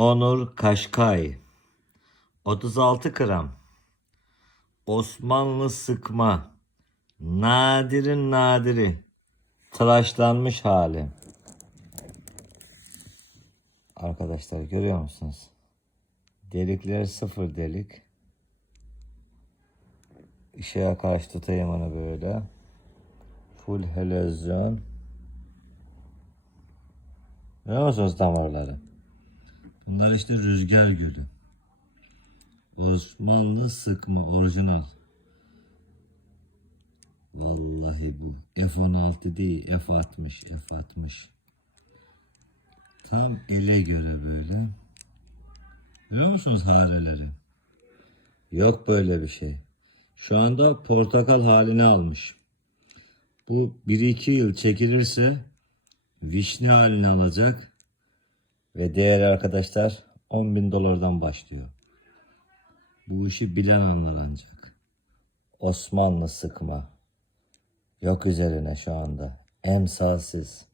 Onur Kaşkay 36 gram Osmanlı sıkma Nadirin nadiri Tıraşlanmış hali Arkadaşlar görüyor musunuz? Delikler sıfır delik. Işığa karşı tutayım onu böyle. Full helezyon. Görüyor musunuz damarları? Bunlar işte rüzgar gülü. Osmanlı sıkma orijinal. Vallahi bu F-16 değil F-60 F-60. Tam ele göre böyle. Görüyor musunuz hareleri? Yok böyle bir şey. Şu anda portakal halini almış. Bu 1-2 yıl çekilirse vişne halini alacak. Ve değeri arkadaşlar 10 bin dolardan başlıyor. Bu işi bilen anlar ancak. Osmanlı sıkma. Yok üzerine şu anda. Emsalsiz.